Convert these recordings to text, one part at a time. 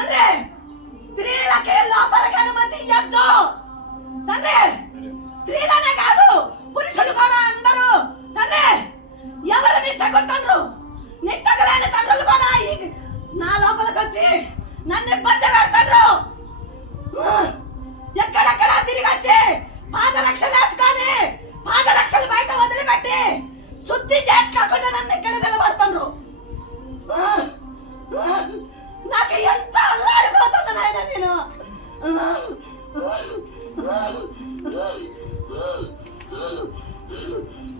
తండ్రి స్త్రీలకి లోపలికి అనుమతి ఇవ్వద్దు తండ్రి. స్త్రీలనే కాదు పురుషులు కూడా అందరూ తండ్రి ఎవరు నిష్టకుంటారు, నిష్టకు లేని తండ్రులు కూడా నా లోపలికి వచ్చి నన్ను ఇబ్బంది పెడతారు. ఎక్కడెక్కడ తిరిగి వచ్చి పాదరక్షలు వేసుకొని పాదరక్షలు బయట వదిలిపెట్టి శుద్ధి చేసుకోకుండా నన్ను ఇక్కడ నిలబడతారు. నాకు ఎంత అల్లాడిపోతున్నా నాయన నేను.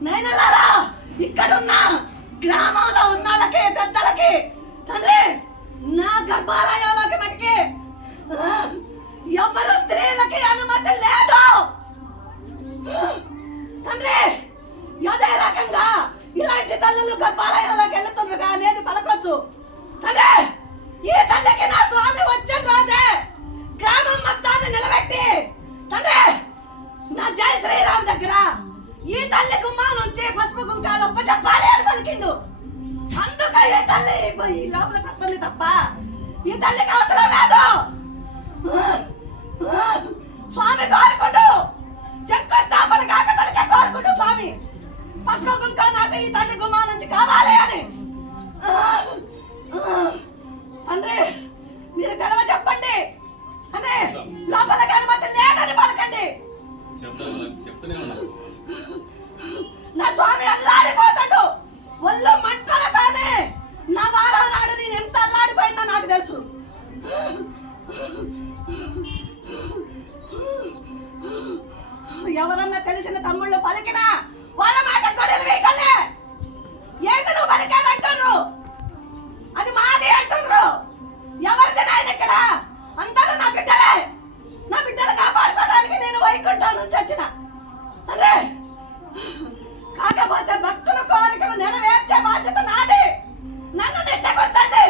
నైనలారా ఇక్కడున్న గ్రామంలో ఉన్న వాళ్ళకి పెద్దలకి తండ్రి నా గర్భాలయంలోకి మటుకి ఎవరు స్త్రీలకి అనుమతి లేదు తండ్రి. అదే రకంగా ఇలాంటి తల్లులు గర్భాలయంలోకి వెళ్తుండ్రుగా అనేది పలకొచ్చు తండ్రి. ఈ తల్లికి నా స్వామి వచ్చిన రోజే గ్రామం మొత్తాన్ని నిలబెట్టి తండ్రి నా జై శ్రీరామ్ దగ్గర ఈ తల్లి గుమ్మా నుంచి పసుపు కుంకాలు చెప్పాలి అని పలికిండు. అందుకే ఈ తల్లి ఈ లోపల పడుతుంది తప్ప ఈ తల్లికి అవసరం లేదు. స్వామి కోరుకుంటూ శంకుస్థాపన కాక తనకే కోరుకుంటూ స్వామి పసుపు కుంకా నాకు ఈ తల్లి గుమ్మా నుంచి కావాలి అని. తండ్రి మీరు తెలవ చెప్పండి అంటే లోపలికి అనుమతి లేదని పలకండి. నా స్వామి అల్లాడిపోతాడు, ఒళ్ళు మంటలతోనే. నా వారం నాడు నేను ఎంత అల్లాడిపోయిందో నాకు తెలుసు. ఎవరన్నా తెలిసిన తమ్ముళ్ళు పలికినా వాళ్ళ మాట గొడవలు వేయటలే. ఏంటి నువ్వు పలికేది అంటున్నారు, అది మాది అంటున్నారు. ఎవరిది నాయన ఇక్కడ? అందరూ నా బిడ్డలే. నా బిడ్డలు కాపాడుకోవడానికి నేను వైకుంఠం నుంచి వచ్చిన అరే. కాకపోతే భక్తుల కోరికలు నెరవేర్చే బాధ్యత నాది. నన్ను నిష్టకొచ్చండి.